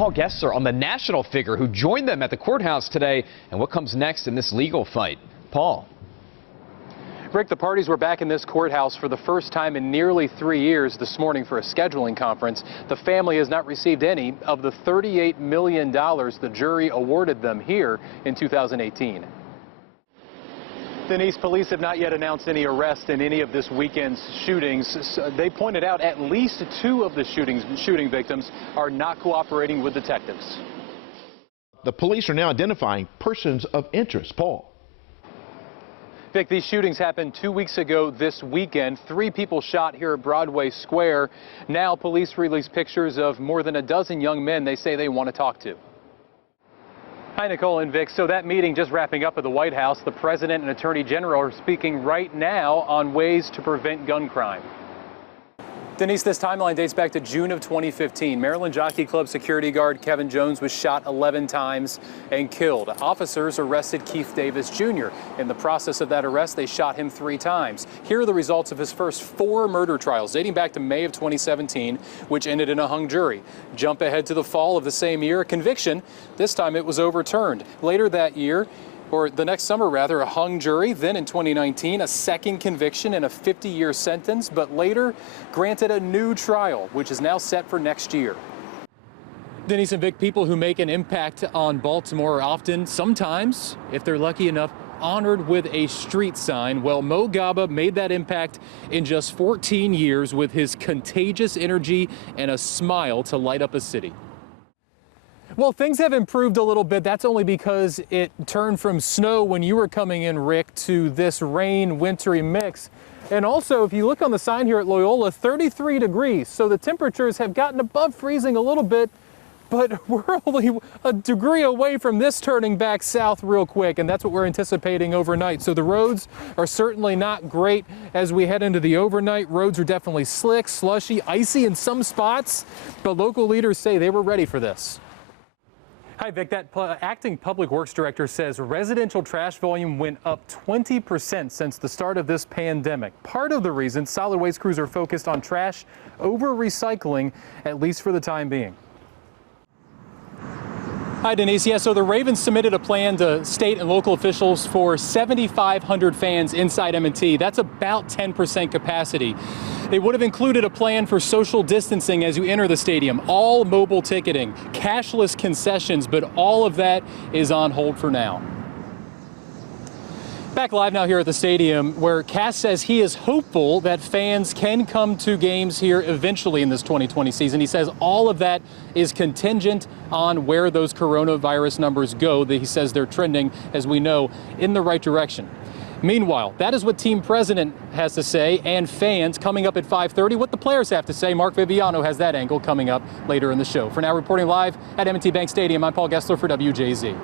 Paul Gessler on the national figure who joined them at the courthouse today and what comes next in this legal fight. Paul. Rick, the parties were back in this courthouse for the first time in nearly 3 years this morning for a scheduling conference. The family has not received any of the $38 million the jury awarded them here in 2018. Denise, police have not yet announced any arrests in any of this weekend's shootings. They pointed out at least 2 of the shooting victims are not cooperating with detectives. The police are now identifying persons of interest. Paul. Vic, these shootings happened 2 weeks ago this weekend. 3 people shot here at Broadway Square. Now police released pictures of more than a dozen young men they say they want to talk to. Hi, Nicole and Vic. So that meeting just wrapping up at the White House. The President and Attorney General are speaking right now on ways to prevent gun crime. Denise, this timeline dates back to June of 2015. Maryland Jockey Club security guard Kevin Jones was shot 11 times and killed. Officers arrested Keith Davis Jr. In the process of that arrest, they shot him 3 times. Here are the results of his first 4 murder trials dating back to May of 2017, which ended in a hung jury. Jump ahead to the fall of the same year, a conviction. This time it was overturned. Later that year, or the next summer rather, a hung jury. Then in 2019, a second conviction and a 50-year sentence, but later granted a new trial, which is now set for next year. Denise and Vic, people who make an impact on Baltimore are often, sometimes, if they're lucky enough, honored with a street sign. Well, Mo Gaba made that impact in just 14 years with his contagious energy and a smile to light up a city. Well, things have improved a little bit. That's only because it turned from snow when you were coming in, Rick, to this rain wintry mix. And also, if you look on the sign here at Loyola, 33 degrees. So the temperatures have gotten above freezing a little bit, but we're only a degree away from this turning back south real quick, and that's what we're anticipating overnight. So the roads are certainly not great as we head into the overnight. Roads are definitely slick, slushy, icy in some spots, but local leaders say they were ready for this. Hi, Vic. That acting public works director says residential trash volume went up 20% since the start of this pandemic. Part of the reason solid waste crews are focused on trash over recycling, at least for the time being. Hi, Denise. Yeah, so the Ravens submitted a plan to state and local officials for 7,500 fans inside M&T. That's about 10% capacity. They would have included a plan for social distancing as you enter the stadium, all mobile ticketing, cashless concessions, but all of that is on hold for now. Back live now here at the stadium, where Cass says he is hopeful that fans can come to games here eventually in this 2020 season. He says all of that is contingent on where those coronavirus numbers go. He says they're trending, as we know, in the right direction. Meanwhile, that is what team president has to say, and fans coming up at 5:30. What the players have to say, Mark Viviano has that angle coming up later in the show. For now, reporting live at M&T Bank Stadium, I'm Paul Gessler for WJZ.